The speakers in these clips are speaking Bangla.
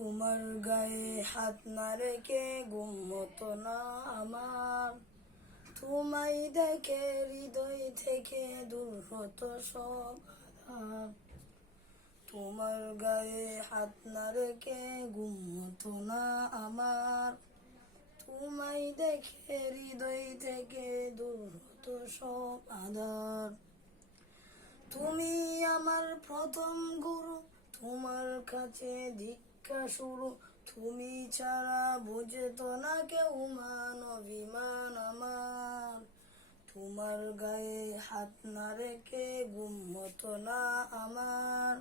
তোমার গায়ে হাত না রেখে ঘুম হতো না আমার। তোমায় দেখে হৃদয় থেকে দূর হতো সব আধার। তোমার গায়ে হাত না রেখে ঘুম হতো না আমার। তোমায় দেখে হৃদয় থেকে দূর হতো সব আধার। তুমি আমার প্রথম গুরু, তোমার কাছে দীক্ষা শুরু। তুমি ছাড়া বুঝতো না কেউ মান অভিমান আমার। তোমার গায়ে হাত না রেখে ঘুম হতো না আমার।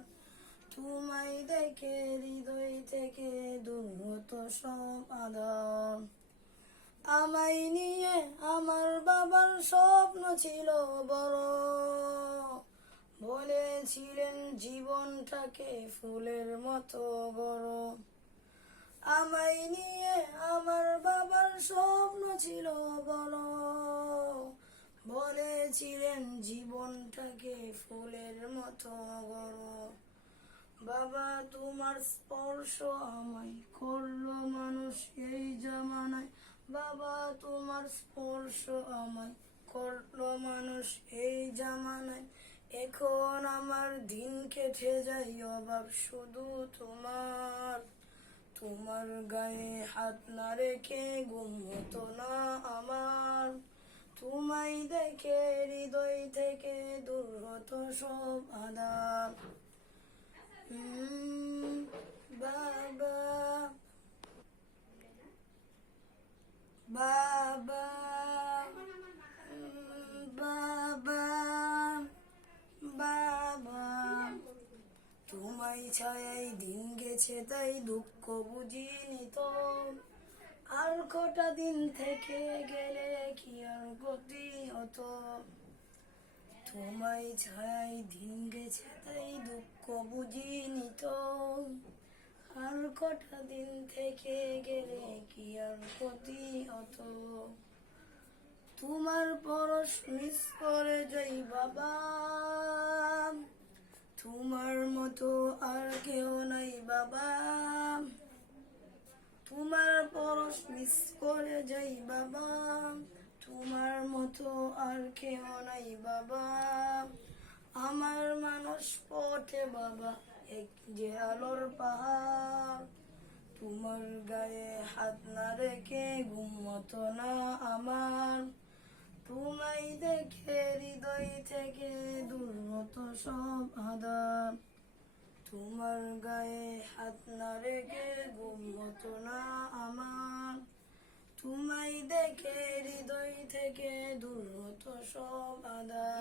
তোমায় দেখে হৃদয় থেকে দূর হতো সব আধার। আমায় নিয়ে আমার বাবার স্বপ্ন ছিল বড়, বলেছিলেন জীবনটাকে ফুলের মতো বড়। আমায় নিয়ে আমার বাবার স্বপ্ন ছিল বড়, বলেছিলেন জীবনটাকে ফুলের মতো বড়। বাবা তোমার স্পর্শ আমায় করলো মানুষ এই জামানায়। বাবা তোমার স্পর্শ আমায় করলো মানুষ এই জামানায়। এখন আমার দিন কেটে যায় অভাব শুধু তোমার। তোমার গায়ে হাত না রেখে ঘুম হতো না আমার। তোমায় দেখে হৃদয় থেকে দূর হতো সব আধার। বাবা বাবা বাবা বাবা, তোমায় ছায়াই দিন গেছে তাই দুঃখ বুঝিনি তো। আর কটা দিন থেকে গেলে কি আর গতি হতো। তোমায় ছায়াই দিন গেছে তাই দুঃখ বুঝিনি তো। আর কটা দিন থেকে গেলে কি আর ক্ষতি হতো। তোমার পরশ মিস করে যাই বাবা। তোমার মতো আর কেউ নাই বাবা। তোমার পরশ মিস করে যাই বাবা। তোমার মতো আর কেউ নাই বাবা। আমার মানুষ পথে বাবা এক যে আলোর পাহাড়। তোমার গায়ে হাত না রেখে ঘুম হতো না আমার। তোমায় দেখে হৃদয় থেকে দূর হতো সব আধার। তোমার গায়ে হাত না রেখে ঘুম হতো না আমার। তোমায় দেখে হৃদয় থেকে দূর হতো সব আধার।